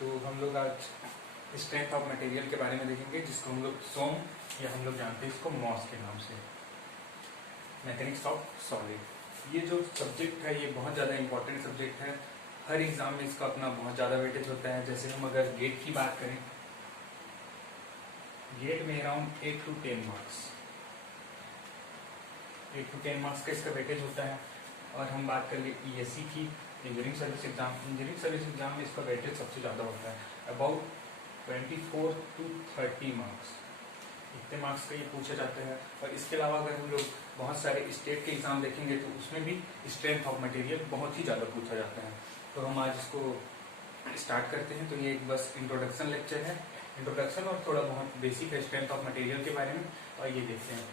तो हम लोग आज स्ट्रेंथ ऑफ मटेरियल के बारे में देखेंगे, जिसको हम लोग सोम या हम लोग जानते हैं इसको मॉस के नाम से, मैकेनिक्स ऑफ सॉलिड। ये जो सब्जेक्ट है ये बहुत ज़्यादा इंपॉर्टेंट सब्जेक्ट है। हर एग्जाम में इसका अपना बहुत ज़्यादा वेटेज होता है। जैसे हम अगर गेट की बात करें, गेट में around 8 to 10 marks, 8 to 10 marks का इसका वेटेज होता है। और हम बात कर ले ESC की, engineering service exam, engineering service exam में इसका वेटेज सबसे ज़्यादा होता है, अबाउट 24 to 30 मार्क्स, इतने मार्क्स का ये पूछा जाता है। और इसके अलावा अगर हम लोग बहुत सारे स्टेट के एग्जाम देखेंगे तो उसमें भी स्ट्रेंथ ऑफ मटेरियल बहुत ही ज़्यादा पूछा जाता है। तो हम आज इसको स्टार्ट करते हैं। तो ये एक बस इंट्रोडक्शन लेक्चर है, इंट्रोडक्शन और थोड़ा बहुत बेसिक है स्ट्रेंथ ऑफ मटेरियल के बारे में। और ये देखते हैं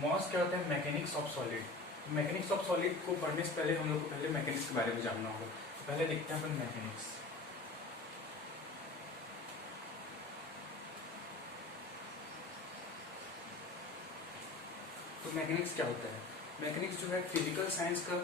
मॉस क्या होता है, mechanics of solid. Mechanics of solid को पढ़ने से पहले हम लोग को पहले मैकेनिक्स के बारे में जानना होगा। तो पहले देखते हैं अपन मैकेनिक्स। तो मैकेनिक्स क्या होता है? मैकेनिक्स जो है फिजिकल साइंस का,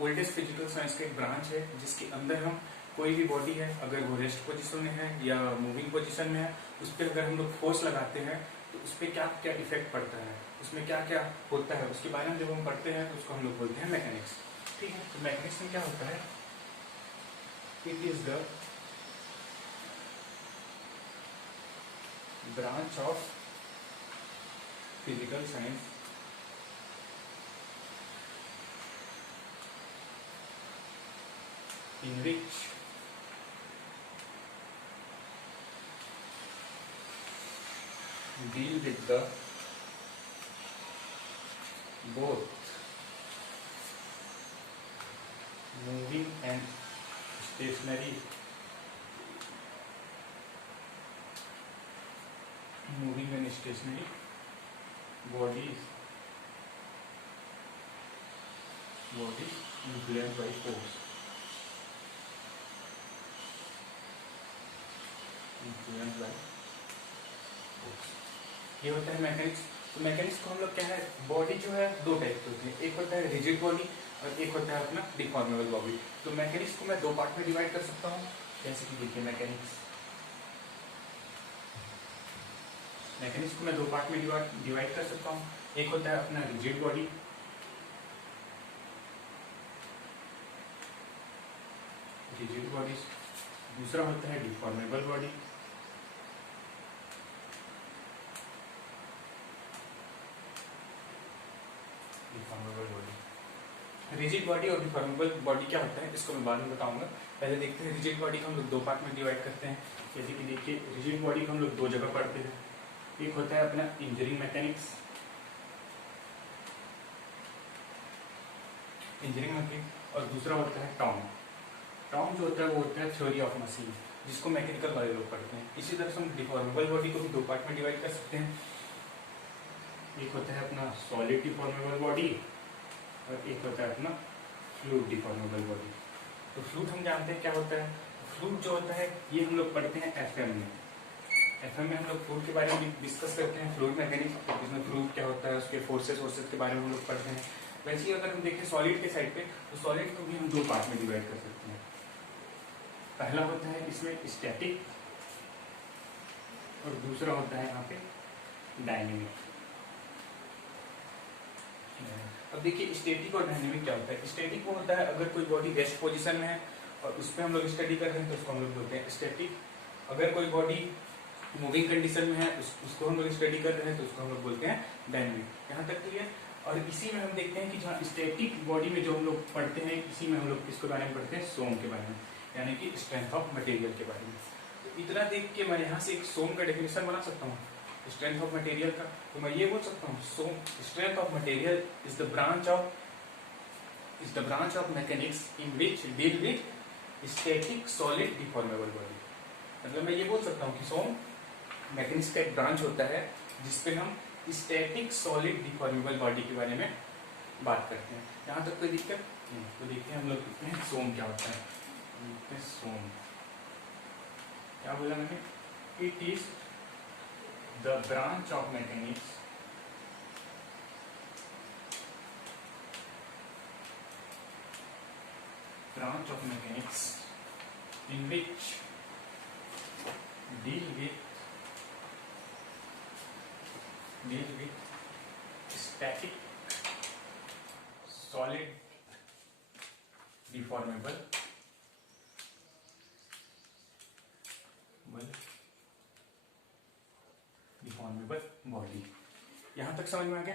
ओल्डेस्ट फिजिकल साइंस का एक ब्रांच है, जिसके अंदर हम कोई भी बॉडी है, अगर वो रेस्ट पोजीशन में है या मूविंग पोजीशन में है, उस पर अगर हम लोग फोर्स लगाते हैं तो उस पर क्या क्या इफेक्ट पड़ता है, उसमें क्या क्या होता है, उसके बारे में जब हम पढ़ते हैं तो उसको हम लोग बोलते हैं मैकेनिक्स। ठीक है, तो मैकेनिक्स में क्या होता है, it is the branch of physical science in which deal with the both moving and stationary bodies influenced by force, ये होता है मैकेनिक्स। तो मैकेनिक्स को हम लोग क्या है, बॉडी जो है दो टाइप की होती है, एक होता है रिजिड बॉडी और एक होता है अपना डिफॉर्मेबल बॉडी। तो मैकेनिक्स को मैं दो पार्ट में डिवाइड कर सकता हूँ। जैसे कि देखिए मैकेनिक्स को मैं दो पार्ट में डिवाइड कर सकता हूँ। एक होता है अपना रिजिड बॉडी, दूसरा होता है डिफॉर्मेबल बॉडी। रिजिड बॉडी और डिफॉर्मेबल बॉडी क्या होता है इसको मैं बाद में बताऊंगा। पहले देखते हैं रिजिड बॉडी को हम लोग दो पार्ट में डिवाइड करते हैं। जैसे कि देखिए रिजिड बॉडी को हम लोग दो जगह पढ़ते हैं, एक होता है अपना इंजीनियरिंग मैकेनिक्स और दूसरा होता है टॉम जो होता है वो होता है थ्योरी ऑफ मशीन, जिसको मैकेनिकल वाले लोग पढ़ते हैं। इसी तरह से हम डिफॉर्मेबल बॉडी को भी दो पार्ट में डिवाइड कर सकते हैं, एक होता है अपना सॉलिड डिफॉर्मेबल बॉडी और एक होता है अपना फ्लूइड डिफॉर्मेबल बॉडी। तो फ्लूइड हम जानते हैं क्या होता है, फ्लूइड जो होता है ये हम लोग पढ़ते हैं FM में। FM में हम लोग फ्लूइड के बारे में डिस्कस करते हैं, फ्लूइड मैकेनिक्स, जिसमें फ्लूइड क्या होता है, उसके फोर्सेस के बारे में हम लोग पढ़ते हैं। वैसे ही अगर हम देखें सॉलिड के साइड पे, तो सॉलिड को भी हम दो पार्ट में डिवाइड कर सकते हैं। पहला होता है इसमें स्टैटिक और दूसरा होता है यहाँ पे डायनेमिक। अब देखिए स्टैटिक और डायनेमिक क्या होता है। स्टैटिक वो होता है अगर कोई बॉडी रेस्ट पोजीशन में है और उस पर हम लोग स्टडी कर रहे हैं तो उसको हम लोग बोलते हैं स्टैटिक। अगर कोई बॉडी मूविंग कंडीशन में है उसको हम लोग स्टडी कर रहे हैं तो उसको हम लोग बोलते हैं डायनेमिक। यहाँ तक क्लियर। और इसी में हम देखते हैं कि जहाँ स्टैटिक बॉडी में जो हम लोग पढ़ते हैं, इसी में हम लोग किसके बारे में पढ़ते हैं, सोम के बारे में, यानी कि स्ट्रेंथ ऑफ मटेरियल के बारे में। तो इतना देख के मैं यहाँ से एक सोम का डेफिनेशन बना सकता हूँ स्ट्रेंथ ऑफ मटेरियल का। तो मैं ये बोल सकता हूँ, सो strength of material is the branch of mechanics in which deal with static solid deformable body. मतलब मैं ये बोल सकता हूँ कि सोम मैकेनिक्स का एक ब्रांच होता है जिसपे हम स्टैटिक सॉलिड डिफॉर्मेबल बॉडी के बारे में बात करते हैं। यहाँ तक कोई दिक्कत नहीं। तो देखते हैं हम लोग देखते हैं सोम क्या होता है। सोम क्या बोला मैंने, it is the branch of mechanics in which deal with static solid deformable body. यहां तक समझ में आ गया?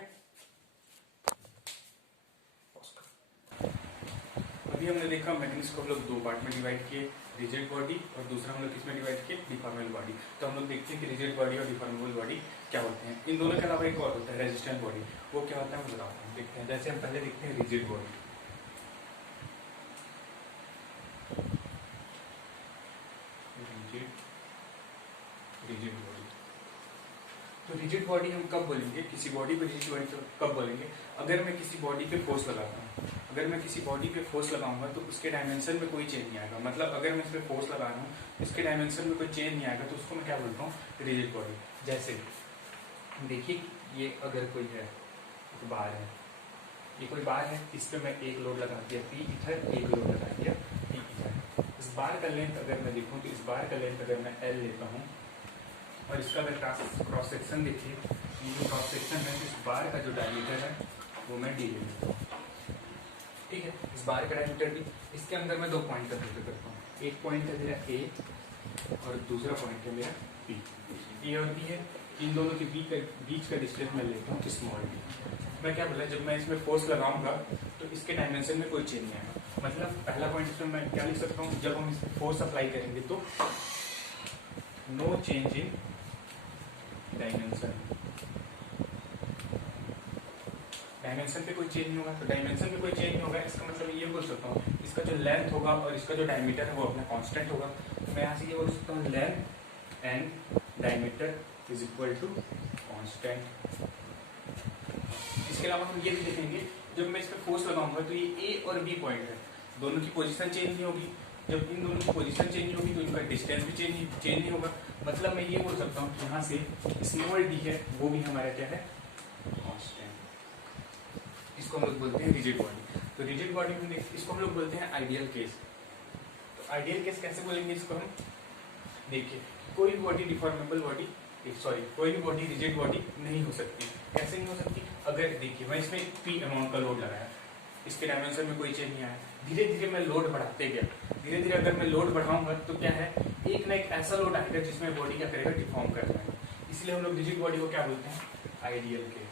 अभी हमने देखा मैकेनिक्स को हम लोग दो पार्ट में डिवाइड किए, रिजिड बॉडी और दूसरा हम लोग किसमें डिवाइड किए, डिफॉर्मेबल बॉडी। तो हम लोग देखते हैं कि रिजिड बॉडी और डिफॉर्मेबल बॉडी क्या होते हैं। इन दोनों के अलावा एक और होता है रेजिस्टेंट बॉडी, वो क्या होता है हम बताते हैं, देखते हैं। जैसे हम पहले देखते हैं रिजिड बॉडी। रिजिड बॉडी, तो रिजिड बॉडी हम कब बोलेंगे, किसी बॉडी पे रिजिड बॉडी कब बोलेंगे, अगर मैं किसी बॉडी पे फोर्स लगाता हूँ। अगर मैं किसी बॉडी पे फोर्स लगाऊंगा तो उसके डायमेंशन में कोई चेंज नहीं आएगा। मतलब अगर मैं इस पे फोर्स लगा रहा हूँ, इसके डायमेंशन में कोई चेंज नहीं आएगा, तो उसको मैं क्या बोलता हूँ, रिजिड बॉडी। जैसे देखिए, ये अगर कोई है, बार है, ये कोई बार है, इस पे मैं एक लोड लगा दिया P इधर, एक लोड लगा दिया P इधर। इस बार का लेंथ अगर मैं देखूँ तो इस बार का लेंथ अगर मैं L लेता हूँ और इसका अगर क्रॉस सेक्शन देखिए, ये जो क्रॉस सेक्शन है, इस बार का जो डायमीटर है वो मैं D ले लेता हूँ। ठीक है, इस बार का डायमीटर D, इसके अंदर मैं दो पॉइंट कंसीडर करता हूँ। एक पॉइंट है मेरा A और दूसरा पॉइंट है मेरा B। A और B है, इन दोनों के बीच का डिस्टेंस मैं लेता हूँ स्मॉल d। मैं क्या बोला, जब मैं इसमें फोर्स लगाऊंगा तो इसके डायमेंशन में कोई चेंज नहीं आएगा। मतलब पहला पॉइंट इसमें मैं क्या लिख सकता हूँ, जब हम इसमें फोर्स अप्लाई करेंगे तो no change in dimension. Dimension पे कोई चेंज नहीं होगा, तो डायमेंशन पे कोई चेंज नहीं होगा, इसका मतलब ये बोल सकता हूँ इसका जो लेंथ होगा और इसका जो डायमीटर है वो अपना कांस्टेंट होगा। तो मैं यहाँ से ये बोल सकता हूँ length and diameter is equal to constant. इसके अलावा हम ये भी देखेंगे, जब मैं इस पर फोर्स लगाऊंगा तो ये A और B पॉइंट है, दोनों की पोजीशन चेंज नहीं होगी। जब इन दोनों की पोजीशन चेंज नहीं होगी तो इनका डिस्टेंस भी चेंज नहीं होगा। मतलब मैं ये बोल सकता हूँ कि यहाँ से स्मॉल d है वो भी हमारा क्या है, कांस्टेंट। इसको हम लोग बोलते हैं रिजिड बॉडी। तो रिजिड बॉडी में इसको हम लोग बोलते हैं आइडियल केस। तो आइडियल केस कैसे बोलेंगे इसको हम, देखिए कोई बॉडी डिफॉर्मेबल बॉडी, सॉरी कोई भी बॉडी रिजिड बॉडी नहीं हो सकती। कैसे नहीं हो सकती, अगर देखिए मैं इसमें P अमाउंट का लोड लगाया, इसके डायमेंशन में कोई चेंज नहीं आया, धीरे धीरे मैं लोड बढ़ाते गया, धीरे धीरे अगर मैं लोड बढ़ाऊंगा तो क्या है, एक ना एक ऐसा लोड आएगा जिसमें बॉडी क्या करेगा, डिफॉर्म कर जाएगा। इसलिए हम लोग रिजिड बॉडी को क्या बोलते हैं, आइडियल केस।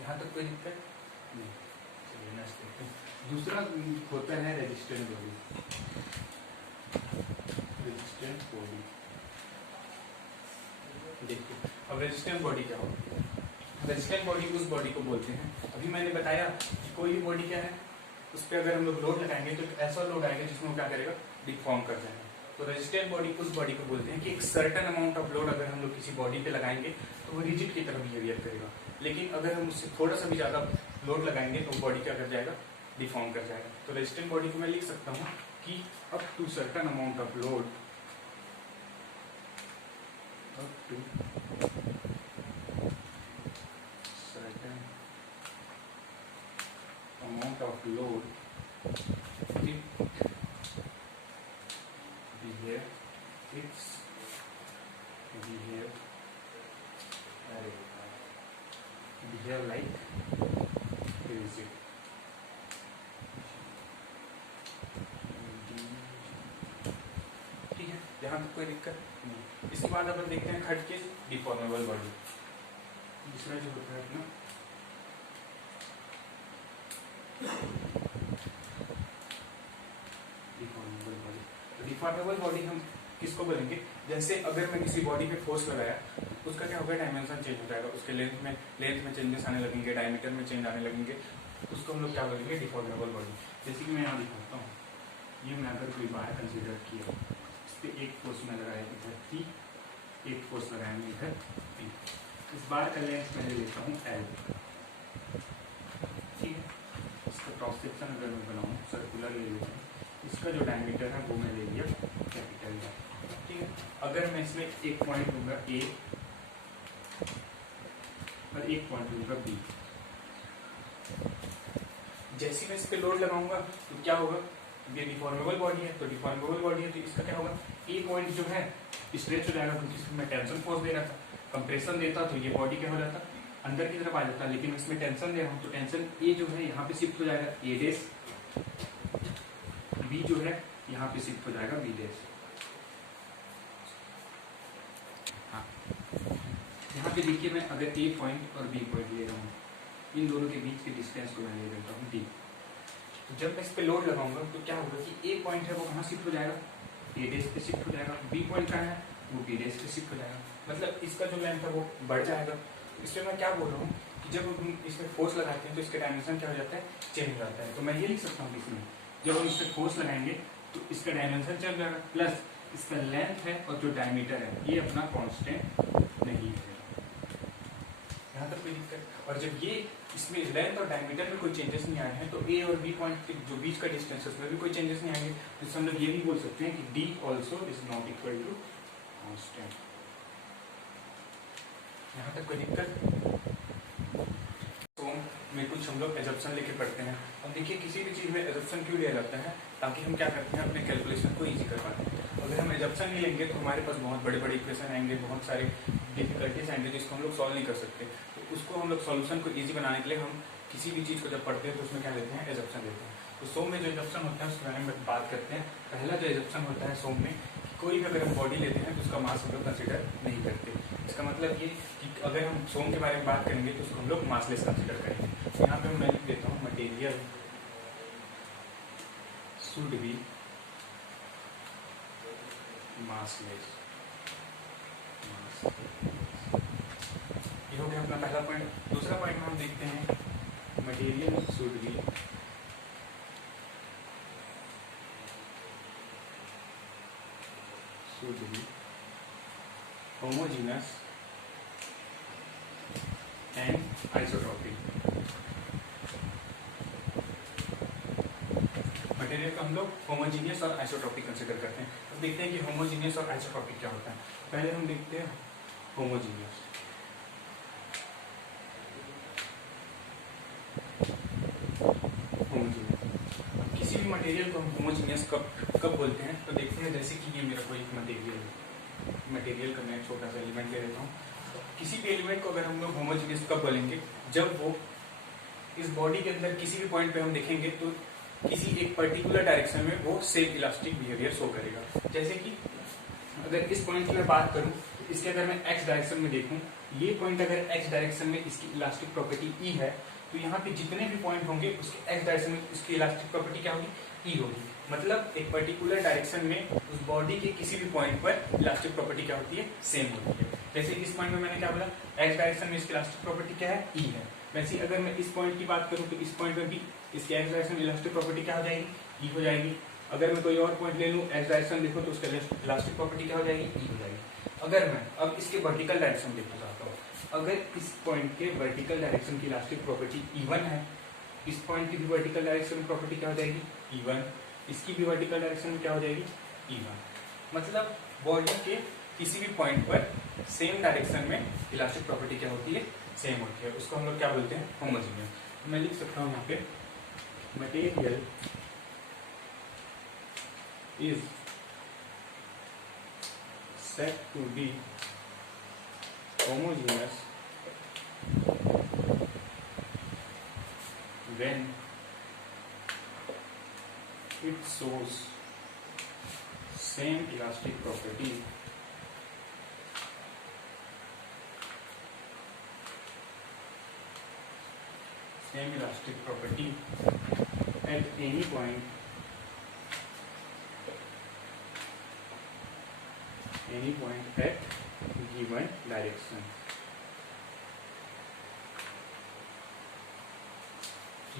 यहाँ तक कोई दिक्कत नहीं, चलिए नेक्स्ट देखते हैं। दूसरा होता है रेजिस्टेंट बॉडी। रेजिस्टेंट बॉडी, देखिए अब रेजिस्टेंट बॉडी क्या होगी, रेजिस्टेंट बॉडी उस बॉडी को बोलते हैं, अभी मैंने बताया कि कोई भी बॉडी क्या है, उस पर अगर हम लोग लोड लगाएंगे तो ऐसा लोड आएगा जिसमें वो क्या करेगा, डिफॉर्म कर जाएगा। तो रेजिस्टेंट बॉडी उस बॉडी को बोलते हैं कि एक सर्टेन अमाउंट ऑफ लोड अगर हम लोग किसी बॉडी पे लगाएंगे तो वो रिजिड की तरह बिहेवियर करेगा, लेकिन अगर हम उससे थोड़ा सा भी ज्यादा लोड लगाएंगे तो बॉडी क्या कर जाएगा, डिफॉर्म कर जाएगा। तो रेजिस्टेंट बॉडी को मैं लिख सकता हूँ कि up to certain amount of load, up to certain amount of load it behave like rigid। ठीक है, यहाँ तक कोई दिक्कत नहीं। इसके बाद अपन देखते हैं थर्ड केस, डिफॉर्मेबल बॉडी। दूसरा जो होता है अपना डिफॉर्मेबल बॉडी। तो डिफॉर्मेबल बॉडी हम किसको बोलेंगे, जैसे अगर मैं किसी बॉडी पे फोर्स लगाया, उसका क्या होगा, डायमेंशन चेंज हो जाएगा, उसके लेंथ में चेंजेस आने लगेंगे, डायमीटर में चेंज आने लगेंगे, उसको हम लोग क्या बोलेंगे, डिफॉर्मेबल बॉडी। जैसे कि मैं यहाँ दिखाता हूँ, ये मैं अगर कोई बार कंसीडर किया, इस पर एक फोर्स में लगाया इधर P, एक फोर्स लगाया मैं इधर P, इस बार का लेंथ मैं लेता हूँ L। ठीक है, इसका क्रॉस सेक्शन अगर मैं बनाऊँ सर्कुलर ले लेता हूँ, इसका जो डायमीटर है वो मैं ले लिया कैपिटल का। ठीक है, अगर मैं इसमें एक पॉइंट लूंगा A और एक पॉइंट लूंगा B, जैसे मैं इस पे लोड लगाऊंगा तो क्या होगा, ये डिफॉर्मेबल बॉडी है, तो डिफॉर्मेबल बॉडी है तो इसका क्या होगा, ए पॉइंट जो है स्ट्रेच हो जाएगा, क्योंकि इसमें टेंशन फोर्स दे रहा था, कंप्रेशन देता तो ये बॉडी क्या हो जाता, अंदर की तरफ आ जाता, लेकिन इसमें टेंशन दे रहा हूँ तो टेंशन ए जो है यहाँ पे शिफ्ट हो जाएगा ए डेस, बी जो है यहाँ पे शिफ्ट हो जाएगा बी डेस। हाँ, यहाँ पे देखिए मैं अगर ए पॉइंट और बी पॉइंट ले रहा हूँ, इन दोनों के बीच के डिस्टेंस को मैं ले लेता हूँ डी। तो जब मैं इस पे लोड लगाऊंगा तो क्या होगा कि ए पॉइंट है वो कहाँ शिफ्ट हो जाएगा, ए डेस पे शिफ्ट हो जाएगा, बी पॉइंट कहाँ है वो बी डेस पे शिफ्ट हो जाएगा, मतलब इसका जो लेंथ है वो बढ़ जाएगा। इसमें मैं क्या बोल रहा हूँ कि जब हम इसमें फोर्स लगाते हैं तो इसका डायमेंशन क्या हो जाता है, चेंज हो जाता है। तो मैं ये लिख सकता हूँ कि इसमें जब हम इस पर फोर्स लगाएंगे तो इसका डायमेंशन चेंज हो जाएगा, प्लस इसका लेंथ है और जो डायमीटर है ये अपना कांस्टेंट नहीं है। यहाँ तक कोई दिक्कत? और जब ये इसमें लेंथ और डायमीटर में कोई चेंजेस नहीं आए हैं तो ए और बी पॉइंट के जो बीच का डिस्टेंस है उसमें भी कोई चेंजेस नहीं आएंगे, तो हम लोग ये भी बोल सकते हैं कि D also is not equal to constant. यहाँ तक कोई दिक्कत? तो में कुछ हम लोग एजम्पशन लेके पढ़ते हैं। अब देखिए किसी भी चीज़ में एजम्पशन क्यों लिया जाता है, ताकि हम क्या करते हैं अपने कैलकुलेशन को ईजी कर पाते हैं। अगर हम एजम्पशन नहीं लेंगे तो हमारे पास बहुत बड़े बड़े इक्वेशन आएंगे, बहुत सारे डिफिकल्टीज आएंगे जिसको हम लोग सॉल्व नहीं कर सकते। तो उसको हम लोग सॉल्यूशन को ईजी बनाने के लिए हम किसी भी चीज़ को जब पढ़ते हैं तो उसमें क्या लेते हैं, एजम्पशन लेते हैं। तो सोम में जो एजम्पशन होता है उसके बारे में बात करते हैं। पहला जो एजम्पशन होता है सोम में, कोई भी अगर हम बॉडी लेते हैं तो उसका मास हम लोग कंसिडर नहीं करते। इसका मतलब ये कि अगर हम सोम के बारे में बात करेंगे तो उसको हम लोग मासलेस कंसिडर करेंगे। तो यहाँ पे मैं लिख देता हूँ मटेरियल शुड बी मासलेस। ये हो गया अपना पहला पॉइंट। दूसरा पॉइंट में हम देखते हैं material should be homogeneous and isotropic। Material को हम लोग होमोजीनियस और आइसोट्रोपिक कंसिडर करते हैं। अब देखते हैं कि होमोजीनियस और आइसोट्रोपिक क्या होता है। पहले हम देखते हैं होमोजीनियस। किसी भी मटेरियल को हम होमोजीनियस कब बोलते हैं, तो देखते हैं जैसे कि ये मेरा कोई मटेरियल का मैं छोटा सा एलिमेंट ले लेता हूँ। किसी भी एलिमेंट को अगर हम लोग होमोजीनियस कब बोलेंगे, जब वो इस बॉडी के अंदर किसी भी पॉइंट पे हम देखेंगे तो किसी एक पर्टिकुलर डायरेक्शन में वो सेम इलास्टिक बिहेवियर शो करेगा। जैसे कि अगर इस पॉइंट की मैं बात करूं तो इसके अगर मैं एक्स डायरेक्शन में देखूं, ये पॉइंट अगर एक्स डायरेक्शन में इसकी इलास्टिक प्रॉपर्टी ई है, तो यहाँ पे जितने भी पॉइंट होंगे उसके एक्स डायरेक्शन में इसकी इलास्टिक प्रॉपर्टी क्या होगी, ई होगी। मतलब एक पर्टिकुलर डायरेक्शन में उस बॉडी के किसी भी पॉइंट पर इलास्टिक प्रॉपर्टी क्या होती है, सेम होती है। जैसे इस पॉइंट में मैंने क्या बोला, एक्स डायरेक्शन में इसकी इलास्टिक प्रॉपर्टी क्या है, ई है। वैसे अगर मैं इस पॉइंट की बात करूं तो इस पॉइंट में भी इसकी एक्स डायरेक्शन में इलास्टिक प्रॉपर्टी क्या हो जाएगी, ई हो जाएगी। अगर मैं कोई और पॉइंट ले लूं, एक्स डायरेक्शन देखो तो उसका इलास्टिक प्रॉपर्टी क्या हो जाएगी, ई हो जाएगी। अगर मैं अब इसके वर्टिकल डायरेक्शन देखना चाहता हूँ, अगर इस पॉइंट के वर्टिकल डायरेक्शन की इलास्टिक प्रॉपर्टी E1 है, इस पॉइंट की भी वर्टिकल डायरेक्शन में प्रॉपर्टी क्या हो जाएगी, E1, इसकी भी वर्टिकल डायरेक्शन में क्या हो जाएगी, E1। मतलब बॉडी के किसी भी पॉइंट पर सेम डायरेक्शन में इलास्टिक प्रॉपर्टी क्या होती है, सेम होती है। उसको हम लोग क्या बोलते हैं, होमोजीनियस। मैं लिख सकता हूँ यहाँ पे material is said to be homogeneous when it shows same elastic property at any point at given direction।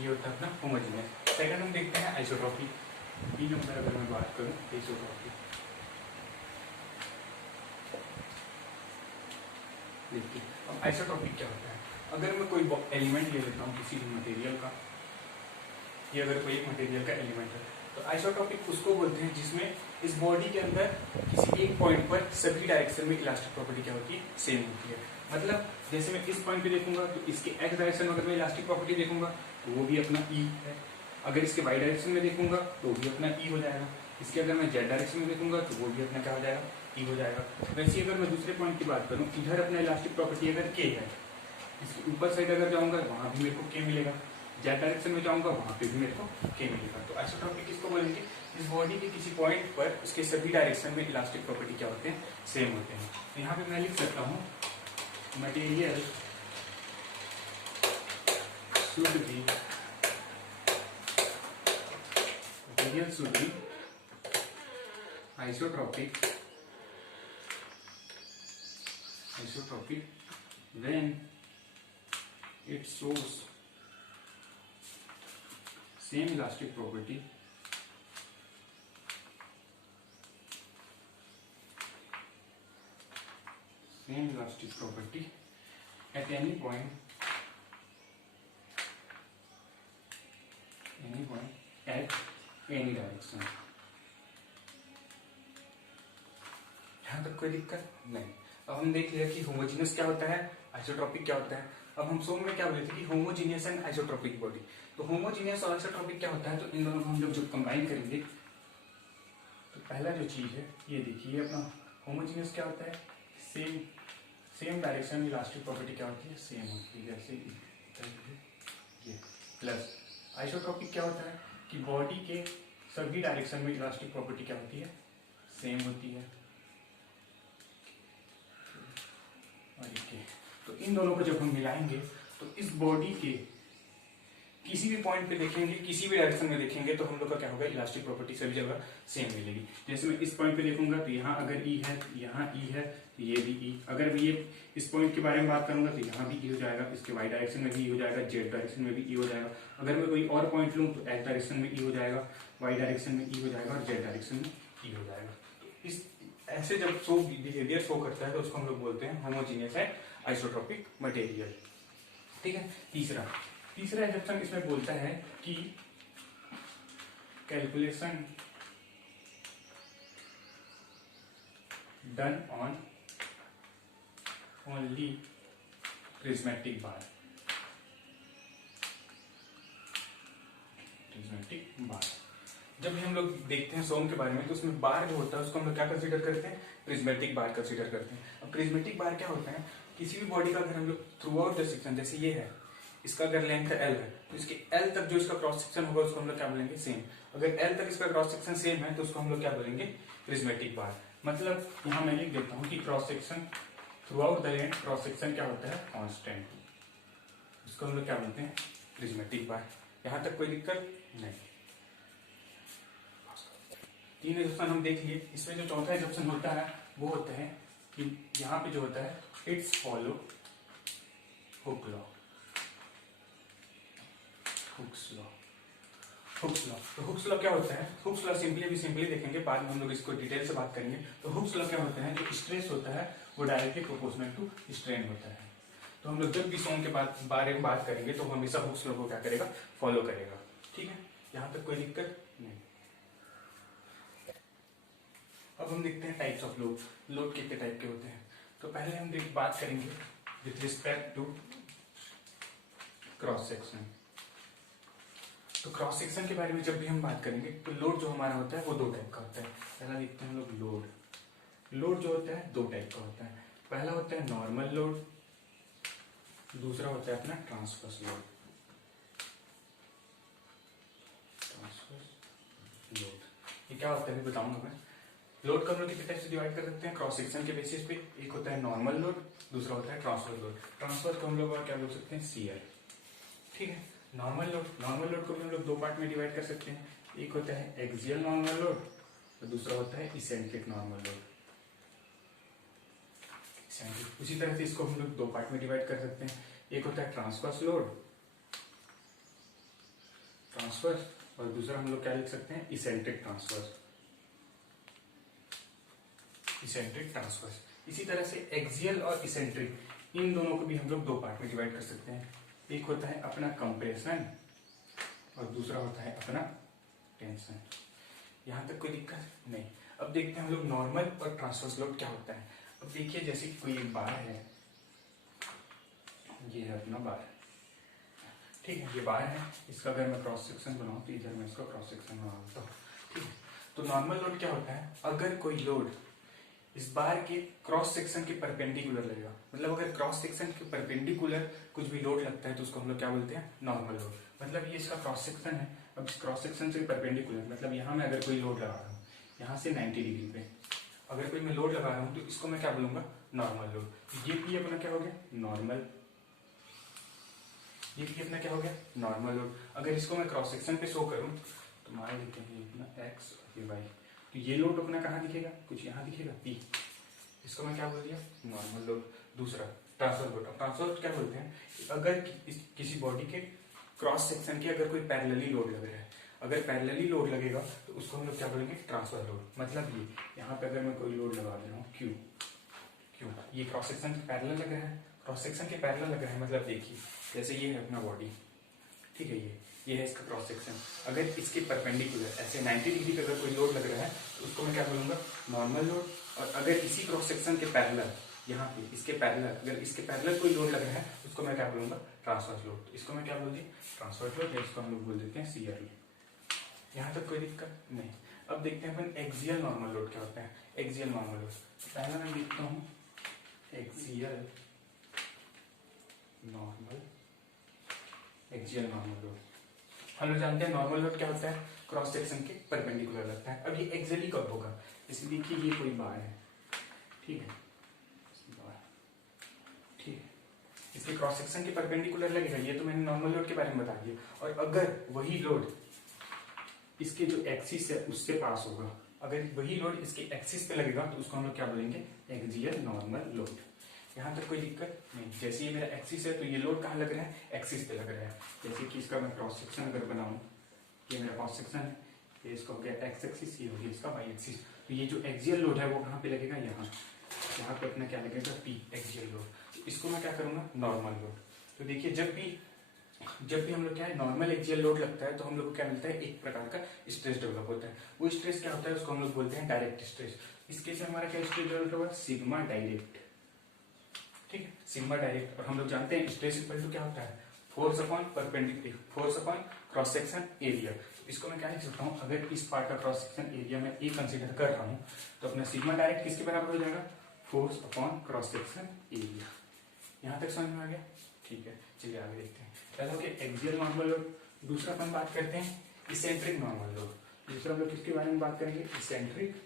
ये होता है अपना होमोजेनियस। सेकंड हम देखते हैं आइसोट्रोपी। बी नंबर अगर मैं बात करूं आइसोट्रोपी, देखिए अब आइसोट्रोपिक क्या होता है। अगर मैं कोई एलिमेंट ले लेता हूँ किसी भी मटेरियल का, ये अगर कोई एक मटेरियल का एलिमेंट है, तो आइसोट्रोपिक उसको बोलते हैं जिसमें इस बॉडी के अंदर किसी एक पॉइंट पर सभी डायरेक्शन में इलास्टिक प्रॉपर्टी क्या होती है, सेम होती है। मतलब जैसे मैं इस पॉइंट पे देखूंगा तो इसके एक्स डायरेक्शन में अगर मैं इलास्टिक प्रॉपर्टी देखूंगा तो वो भी अपना ई है, अगर इसके वाई डायरेक्शन में देखूंगा तो भी अपना ई हो जाएगा, इसके अगर मैं जेड डायरेक्शन में देखूंगा तो वो भी अपना क्या हो जाएगा, ई हो जाएगा। वैसे ही अगर मैं दूसरे पॉइंट की बात करूँ, इधर अपना इलास्टिक प्रॉपर्टी अगर के है, इसके ऊपर साइड अगर जाऊंगा वहां भी मेरे को के मिलेगा, जेड डायरेक्शन में जाऊंगा वहां पे भी मेरे को के मिलेगा। तो आइसोट्रोपिक किसको बोलेंगे, इस बॉडी के किसी पॉइंट पर उसके सभी डायरेक्शन में इलास्टिक प्रॉपर्टी क्या होते हैं, सेम होते हैं। तो यहाँ पे मैं लिख सकता हूँ material should be isotropic when it shows same elastic property at any point at any direction। यहाँ तक कोई दिक्कत नहीं। अब हम देख लिया कि होमोजीनियस क्या होता है, आइसोट्रोपिक क्या होता है। अब हम सोम में क्या बोले थे कि होमोजीनियस एंड आइसोट्रोपिक बॉडी। तो होमोजीनियस और आइसोट्रोपिक क्या होता है, तो इन दोनों को हम लोग जब कंबाइन करेंगे तो पहला जो चीज है ये देखिए अपना होमोजीनियस क्या होता है, सेम डायरेक्शन में इलास्टिक प्रॉपर्टी क्या होती है, सेम होती है, जैसे ये प्लस। आइसोट्रोपिक क्या होता है कि बॉडी के सभी डायरेक्शन में इलास्टिक प्रॉपर्टी क्या होती है, सेम होती है। और ये तो इन दोनों को जब हम मिलाएंगे तो इस बॉडी के किसी भी पॉइंट पे देखेंगे, किसी भी डायरेक्शन में देखेंगे तो हम लोग का क्या होगा, इलास्टिक प्रॉपर्टी सभी जगह सेम मिलेगी। जैसे मैं इस पॉइंट पे देखूंगा तो यहाँ अगर ई है, यहाँ ई है, तो ये भी ई। अगर मैं ये इस पॉइंट के बारे में बात करूंगा तो यहाँ भी ई हो जाएगा, इसके वाई डायरेक्शन में भी ई हो जाएगा, जेड डायरेक्शन में भी ई हो जाएगा। अगर मैं कोई और पॉइंट लूँ तो एक्स डायरेक्शन में ई हो जाएगा, वाई डायरेक्शन में ई हो जाएगा और जेड डायरेक्शन में ई हो जाएगा। तो इस ऐसे जब शो बिहेवियर शो करता है तो उसको हम लोग बोलते हैं होमोजीनियस है आइसोट्रोपिक मटेरियल। ठीक है। तीसरा एग्जाम्पल इसमें बोलता है कि calculation done on only prismatic bar. जब भी हम लोग देखते हैं सोम के बारे में तो उसमें बार जो होता है उसको हम लोग क्या कंसीडर करते हैं, प्रिज्मेटिक बार कंसीडर करते हैं। अब प्रिज्मेटिक बार क्या होता है, किसी भी बॉडी का अगर हम लोग थ्रू आउट द सेक्शन, जैसे ये है, इसका अगर लेंथ एल है तो इसके एल तक जो इसका क्रॉस सेक्शन होगा उसको हम लोग क्या बोलेंगे, सेम। अगर एल तक इसका क्रॉस सेक्शन सेम है तो उसको हम लोग क्या बोलेंगे, प्रिज्मेटिक बार। मतलब यहाँ मैं लिख देता हूँ कि cross section through out the length cross section क्या होता है, कांस्टेंट। इसको हम लोग क्या बोलते हैं, प्रिज्मेटिक बार। यहाँ तक कोई दिक्कत नहीं। 3 एग्जाम्पल हम देख लिए। इसमें जो चौथा एग्जाम्पल होता है वो होता है कि यहाँ पे जो होता है इट्स फॉलो हुक लॉ। तो हुक्स लॉ क्या होता है, हुक्स लॉ सिंपली देखेंगे, बाद में हम लोग इसको डिटेल से बात करेंगे। तो हुक्स लॉ क्या होता है, जो स्ट्रेस होता है वो डायरेक्टली प्रोपोर्शनल टू स्ट्रेन होता है। तो हम लोग जब भी सोम के बारे में बात करेंगे तो हमेशा हुक्स लॉ को क्या करेगा, फॉलो करेगा। ठीक है, यहाँ तक कोई दिक्कत नहीं। अब हम देखते हैं टाइप्स ऑफ लोड कितने टाइप के होते हैं। तो पहले हम बात करेंगे with respect to cross section. तो क्रॉस सेक्शन के बारे में जब भी हम बात करेंगे तो लोड जो हमारा होता है वो 2 टाइप का होता है। पहला देखते हैं हम लोग लोड जो होता है 2 टाइप का होता है। पहला होता है नॉर्मल लोड, दूसरा होता है अपना ट्रांसवर्स लोड। ये क्या होता है बताऊंगा मैं। लोड को हम लोग कितने टाइप से डिवाइड कर सकते हैं क्रॉस सेक्शन के बेसिस पे। एक होता है नॉर्मल लोड, दूसरा होता है ट्रांसवर्स लोड। ट्रांसवर्स को हम लोग और क्या बोल सकते हैं, सीएल। ठीक है। नॉर्मल लोड को भी हम लोग 2 पार्ट में डिवाइड कर सकते हैं। एक होता है एक्सियल नॉर्मल लोड और दूसरा होता है इसेंट्रिक नॉर्मल लोड। उसी तरह से इसको हम लोग 2 पार्ट में डिवाइड कर सकते हैं। एक होता है ट्रांसवर्स लोड, और दूसरा हम लोग क्या लिख सकते हैं, इसेंट्रिक ट्रांसवर्स। इसी तरह से एक्सियल और इसेंट्रिक, इन दोनों को भी हम लोग 2 पार्ट में डिवाइड कर सकते हैं। एक होता है अपना कंप्रेशन और दूसरा होता है अपना टेंशन। यहां तक कोई दिक्कत नहीं। अब देखते हैं हम लोग नॉर्मल और ट्रांसवर्स लोड क्या होता है। अब देखिए जैसे कि कोई एक बार है, ये है अपना बार। ठीक ठीक है, ये बार है, इसका अगर मैं क्रॉस सेक्शन बनाऊँ तो इधर मैं इसका क्रॉस सेक्शन बना देता हूँ। ठीक है, तो नॉर्मल लोड क्या होता है, अगर कोई लोड इस बार के क्रॉस सेक्शन के परपेंडिकुलर लगेगा, मतलब अगर क्रॉस सेक्शन के परपेंडिकुलर कुछ भी लोड लगता है तो उसको हम लोग क्या बोलते हैं, नॉर्मल लोड। मतलब ये इसका क्रॉस सेक्शन है, अब इस क्रॉस सेक्शन से परपेंडिकुलर, मतलब यहाँ मैं अगर कोई लोड लगा रहा हूँ यहाँ से 90 डिग्री पे, अगर कोई मैं लोड लगा रहा हूँ तो इसको मैं क्या बोलूंगा, नॉर्मल लोड। ये पी अपना क्या हो गया, नॉर्मल, ये पी अपना क्या हो गया, नॉर्मल लोड। अगर इसको मैं क्रॉस सेक्शन पे शो करूँ तो मान लेते हैं अपना एक्स और ये वाई, तो ये लोड अपना कहाँ दिखेगा, कुछ यहाँ दिखेगा पी, इसको मैं क्या बोल दिया, नॉर्मल लोड। दूसरा ट्रांसफर लोड। अब ट्रांसफर लोड क्या बोलते हैं, अगर किसी बॉडी के क्रॉस सेक्शन के अगर कोई पैरेलली लोड लग रहा है, अगर पैरेलली लोड लगेगा तो उसको हम लोग क्या बोलेंगे, ट्रांसफर लोड। मतलब ये यहाँ पे अगर मैं कोई लोड लगा दे रहा हूँ क्यू, ये क्रॉस सेक्शन के पैरेलल लग रहा है, क्रॉस सेक्शन के पैरेलल लग रहा है, मतलब देखिए जैसे ये है अपना बॉडी, ठीक है, ये है इसका क्रॉस सेक्शन, अगर इसके परपेंडिकुलर ऐसे 90 डिग्री का अगर कोई लोड लग रहा है तो उसको मैं क्या बोलूंगा, नॉर्मल लोड। और अगर इसी क्रॉस सेक्शन के पैरेलल, यहाँ पे इसके पैरेलल, अगर इसके पैरेलल कोई लोड लग रहा है तो उसको मैं क्या बोलूंगा, ट्रांसवर्स लोड। तो इसको मैं क्या बोल दिया, ट्रांसवर्स लोड, या इसको हम लोग बोल देते हैं शियर लोड। यहाँ तक कोई दिक्कत नहीं। अब देखते हैं अपन एक्सियल नॉर्मल लोड क्या होता है। एक्सियल नॉर्मल लोड पहला मैं देखता हूँ, axial normal, axial normal load. हम लोग जानते हैं नॉर्मल लोड क्या होता है, क्रॉस सेक्शन के परपेंडिकुलर लगता है। अब ये एक्सियली कब होगा, इसलिए देखिए ये कोई बार है, ठीक है, बार, ठीक है, इसके क्रॉस सेक्शन के परपेंडिकुलर लगेगा, ये तो मैंने नॉर्मल लोड के बारे में बता दिया। और अगर वही लोड इसके जो एक्सिस है उससे पास होगा, अगर वही लोड इसके एक्सिस पे लगेगा तो उसको हम लोग क्या बोलेंगे, एक्सियल नॉर्मल लोड। यहाँ तक कोई दिक्कत नहीं। जैसे ये मेरा एक्सिस है तो ये लोड कहाँ लग रहा है, एक्सिस पे लग रहा है। जैसे कि इसका मैं क्रॉस सेक्शन अगर बनाऊं, ये मेरा क्रॉस सेक्शन है, ये इसका हो गया एक्स एक्सिस, ये हो गया इसका वाई एक्सिस। तो ये जो एक्सियल लोड है वो कहाँ पे लगेगा, यहाँ पे अपना क्या लगेगा, पी, एक्सियल लोड। इसको मैं क्या करूंगा, नॉर्मल लोड। तो देखिए जब भी हम लोग क्या है, नॉर्मल एक्सियल लोड लगता है तो हम लोग को क्या मिलता है, एक प्रकार का स्ट्रेस डेवलप होता है। वो स्ट्रेस क्या होता है, उसको हम लोग बोलते हैं डायरेक्ट स्ट्रेस। इस केस में हमारा क्या स्ट्रेस डेवलप होगा, सिग्मा डायरेक्ट, ठीक है, सिग्मा डायरेक्ट। और हम लोग जानते हैं स्ट्रेस इक्वल टू क्या होता है, force upon perpendicular, force upon cross section area. इसको मैं क्या लिख सकता हूँ, अगर इस पार्ट का क्रॉस सेक्शन एरिया में ए कंसीडर कर रहा हूँ तो अपना सिग्मा डायरेक्ट किसके बराबर हो जाएगा, force upon cross section area. यहाँ तक समझ में आ गया, ठीक है। चलिए आगे देखते हैं। पहले हो गया एक्सियल नॉर्मल लोड। दूसरा अपन बात करते हैं इसेंट्रिक नॉर्मल लोड। दूसरा हम लोग किसके बारे में बात करेंगे, इसेंट्रिक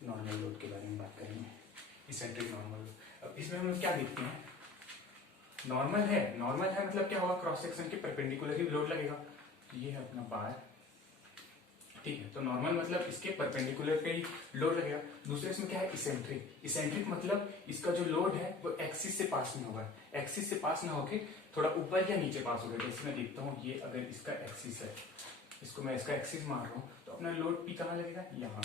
नॉर्मल लोड के बारे में बात करेंगे, इसेंट्रिक नॉर्मल लोड। अब इसमें हम लोग क्या देखते हैं, नॉर्मल है मतलब क्या होगा, क्रॉस सेक्शन के परपेंडिकुलर ही लोड लगेगा। तो ये है अपना बार, ठीक है। तो नॉर्मल मतलब इसके परपेंडिकुलर पे ही लोड लगेगा। दूसरे इसमें क्या है, इसेंट्रिक मतलब इसका जो लोड है वो एक्सिस से पास नहीं होगा, एक्सिस से पास ना होके थोड़ा ऊपर या नीचे पास होगा। जैसे मैं देखता हूँ ये अगर इसका एक्सिस है, इसको मैं इसका एक्सिस मान रहा हूँ तो अपना लोड पी कहाँ लगेगा, यहाँ।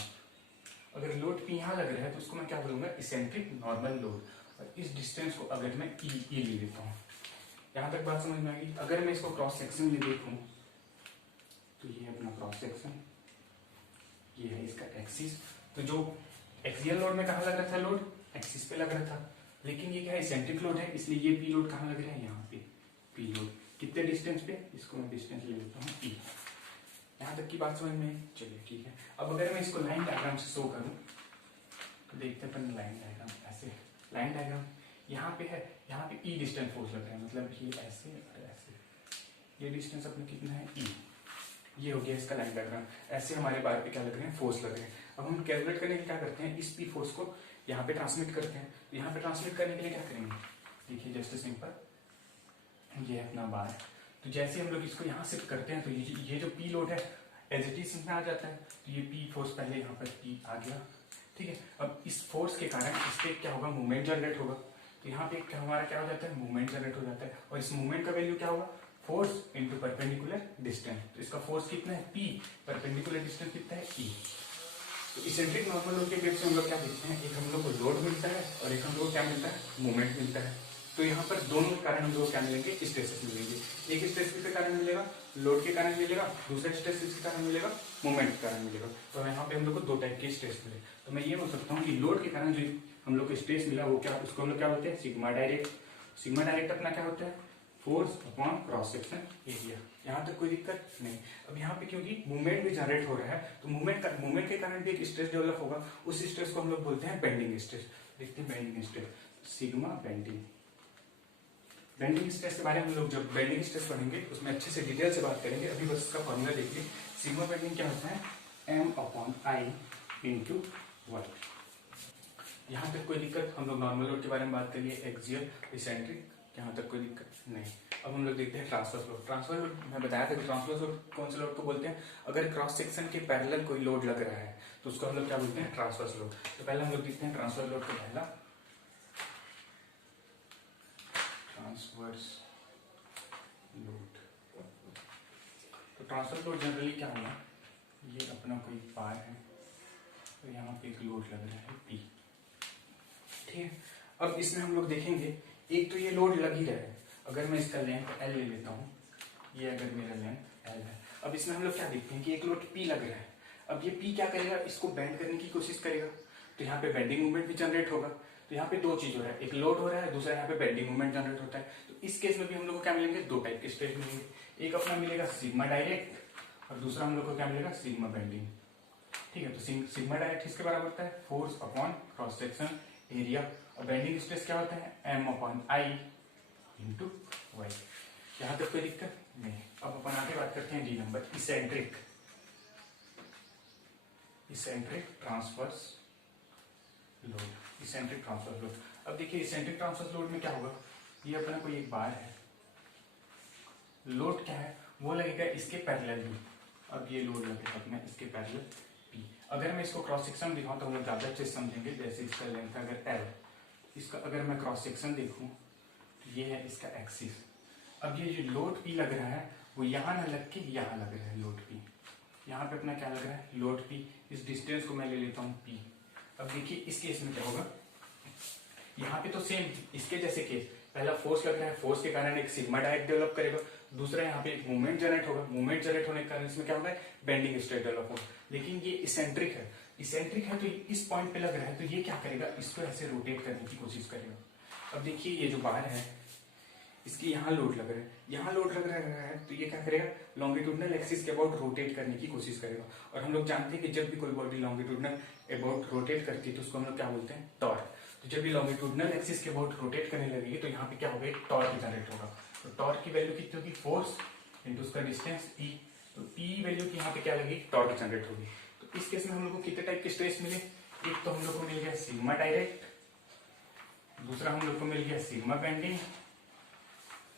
अगर लोड पी यहाँ लग रहा है तो उसको मैं क्या बोलूंगा, इसेंट्रिक नॉर्मल लोड। और इस डिस्टेंस को अगर मैं ई ले लेता हूँ, यहाँ तक बात समझ में आ गई। अगर मैं इसको क्रॉस सेक्शन में देखूं तो ये अपना क्रॉस सेक्शन, ये है इसका एक्सिस। तो जो एक्सियल लोड में कहाँ लग रहा था, लोड एक्सिस पे लग रहा था, लेकिन ये क्या है, इसेंट्रिक लोड है, इसलिए ये पी लोड कहाँ लग रहा है, यहाँ पे पी लोड। कितने डिस्टेंस पे, इसको मैं डिस्टेंस ले लेता हूँ ई। यहाँ तक की बात समझ में, चलिए ठीक है। अब अगर मैं इसको लाइन डायग्राम से शो करूँ तो देखते हैं लाइन डायग्राम, ऐसे लाइन डायग्राम यहाँ पे है, यहाँ पे ई डिस्टेंस फोर्स लग रहा है, मतलब ये ऐसे और ऐसे, ये डिस्टेंस अपने कितना है ई। ये हो गया इसका लाइन डायग्राम। ऐसे हमारे बार पे क्या लग रहे हैं, फोर्स लग रहे हैं। अब हम कैलकुलेट करने के लिए क्या करते हैं, इस पी फोर्स को यहाँ पे ट्रांसमिट करते हैं। तो यहाँ पे ट्रांसमिट करने के लिए क्या करेंगे, देखिए जस्ट सिंपल, ये अपना बार। तो जैसे हम लोग इसको यहाँ शिफ्ट करते हैं तो ये जो पी लोड है एज इट इज इसमें आ जाता है। तो ये पी फोर्स पहले यहाँ पर पी आ गया, ठीक है। अब इस फोर्स के कारण इस पे क्या होगा, मूवमेंट जनरेट होगा। तो यहाँ पे हमारा क्या हो जाता है, मूवमेंट जनरेट हो जाता है। और इस मूवमेंट का वैल्यू क्या होगा, फोर्स इंटू परपेंडिकुलर डिस्टेंस। तो इसका फोर्स कितना है, पी, परपेंडिकुलर डिस्टेंस कितना है, ई। तो इसेंट्रिक नॉर्मल लोड के केस में हम लोग क्या देखते हैं, एक हम लोग को लोड मिलता है और एक हम लोग को क्या मिलता है, मूवमेंट मिलता है। तो यहाँ पर दोनों के कारण हम लोग क्या मिलेंगे, स्ट्रेसेस मिलेंगे। एक स्ट्रेस के कारण मिलेगा, लोड के कारण मिलेगा, दूसरा स्ट्रेस के कारण मिलेगा, मूवमेंट के कारण मिलेगा। तो यहाँ पे हम लोग को दो टाइप के स्ट्रेस मिले। तो मैं ये बोल सकता हूँ कि लोड के कारण जो हम लोग को स्ट्रेस मिला वो क्या, उसको हम लोग क्या बोलते हैं, सिग्मा डायरेक्ट। सिग्मा डायरेक्ट अपना क्या होता है, force upon cross section area. यहाँ तक कोई दिक्कत नहीं। अब यहाँ पे क्योंकि मूवमेंट भी जनरेट हो रहा है तो मूवमेंट के कारण भी एक स्ट्रेस डेवलप होगा, उस स्ट्रेस को हम लोग बोलते हैं बेंडिंग स्ट्रेस। देखते हैं bending stress, sigma bending. Bending stress के बारे में हम लोग जब बेंडिंग स्ट्रेस पढ़ेंगे उसमें अच्छे से डिटेल से बात करेंगे। अभी बस इसका फॉर्मूला देखिए, सिग्मा बेंडिंग क्या होता है, m upon I into Y. यहाँ तक कोई दिक्कत? हम लोग नॉर्मल लोड के बारे में बात करिए, एक्सियल, इसेंट्रिक, यहाँ तक कोई दिक्कत नहीं। अब हम लोग देखते हैं ट्रांसवर्स लोड। ट्रांसवर्स लोड मैं बताया था कि ट्रांसवर्स लोड कौन से लोड को बोलते हैं, अगर क्रॉस सेक्शन के पैरेलल कोई लोड लग रहा है तो उसको हम लोग क्या बोलते हैं, ट्रांसवर्स लोड। तो पहले हम लोग देखते हैं ट्रांसवर्स लोड का पहला, ट्रांसवर्स लोड। तो ट्रांसवर्स लोड जनरली क्या होगा, ये अपना कोई बार है तो यहाँ पे एक लोड लग रहा है P, ठीक है। अब इसमें हम लोग देखेंगे, एक तो ये लोड लग ही रहा है, अगर मैं इसका लेंथ L ले लेता हूँ, ये अगर मेरा लेंथ L है। अब इसमें हम लोग क्या देखते हैं कि एक लोड P लग रहा है। अब ये P क्या करेगा, इसको बेंड करने की कोशिश करेगा, तो यहाँ पे बेंडिंग मूवमेंट भी जनरेट होगा। तो यहाँ पे दो चीज हो रहा है, एक लोड हो रहा है, दूसरा यहाँ पे बेंडिंग मूवमेंट जनरेट होता है। तो इस केस में भी हम लोग को क्या मिलेंगे, दो टाइप के स्ट्रेस मिलेंगे। एक अपना मिलेगा सिग्मा डायरेक्ट और दूसरा हम लोग को क्या मिलेगा, सिग्मा बेंडिंग, ठीक है। तो सिग्मा डायरेक्ट इसके बराबर होता है force upon cross section area, और बेंडिंग स्ट्रेस क्या होता है, m upon I into Y. यहाँ तक कोई दिक्कत नहीं। अब अपन आगे बात करते हैं D number, eccentric transverse load. Eccentric transverse load, अब देखिए इसेंट्रिक ट्रांसवर्स लोड में क्या होगा, ये अपना कोई एक बार है, लोड क्या है, वो लगेगा इसके पैरेलल भी। अब ये लोड लगेगा अपना इसके पैरेलल P। अगर मैं इसको क्रॉस सेक्शन दिखाऊं तो हम लोग ज्यादा अच्छे से समझेंगे। जैसे इसका लेंथ है अगर L, इसका अगर मैं क्रॉस सेक्शन देखूं तो ये है इसका एक्सिस। अब ये जो लोड P लग रहा है वो यहाँ ना लग के यहाँ लग रहा है लोड P। यहाँ पे अपना क्या लग रहा है, लोड P। इस डिस्टेंस को मैं ले लेता हूँ P। अब देखिए इस केस में क्या होगा, यहाँ पे तो सेम इसके जैसे केस, पहला फोर्स लग रहा है, फोर्स के कारण एक सिग्मा डायरेक्ट डेवलप करेगा, दूसरा यहाँ पे एक मूवमेंट जनरेट होगा, मूवमेंट जनरेट होने के कारण इसमें क्या होगा, बेंडिंग स्ट्रेस डेवलप होगा। लेकिन ये इसेंट्रिक है तो इस पॉइंट पे लग रहा है, तो ये क्या करेगा, इसको ऐसे रोटेट करने की कोशिश करेगा। अब देखिए ये जो बार है इसकी यहाँ लोड लग रहा है, यहाँ लोड लग रहा है, तो ये क्या करेगा, लॉन्गिट्यूडनल एक्सिस के अबाउट रोटेट करने की कोशिश करेगा। और हम लोग जानते हैं कि जब भी कोई बॉडी लॉन्गिट्यूडनल अबाउट रोटेट करती है तो उसको हम लोग क्या बोलते हैं, टॉर्क। तो जब भी लॉन्गिट्यूडनल एक्सिस के अबाउट रोटेट करने लगेगी तो यहाँ पे क्या होगा, टॉर्क जनरेट होगा। तो टॉर्क की वैल्यू कितनी होगी, फोर्स इंटू उसका डिस्टेंस E। तो E वैल्यू की यहाँ पे क्या लगी, टॉर्क जनरेट होगी। तो इस केस में हम लोग को कितने टाइप के स्ट्रेस मिले, एक तो हम लोग को मिल गया सिग्मा डायरेक्ट, दूसरा हम लोग को मिल गया सिग्मा बेंडिंग,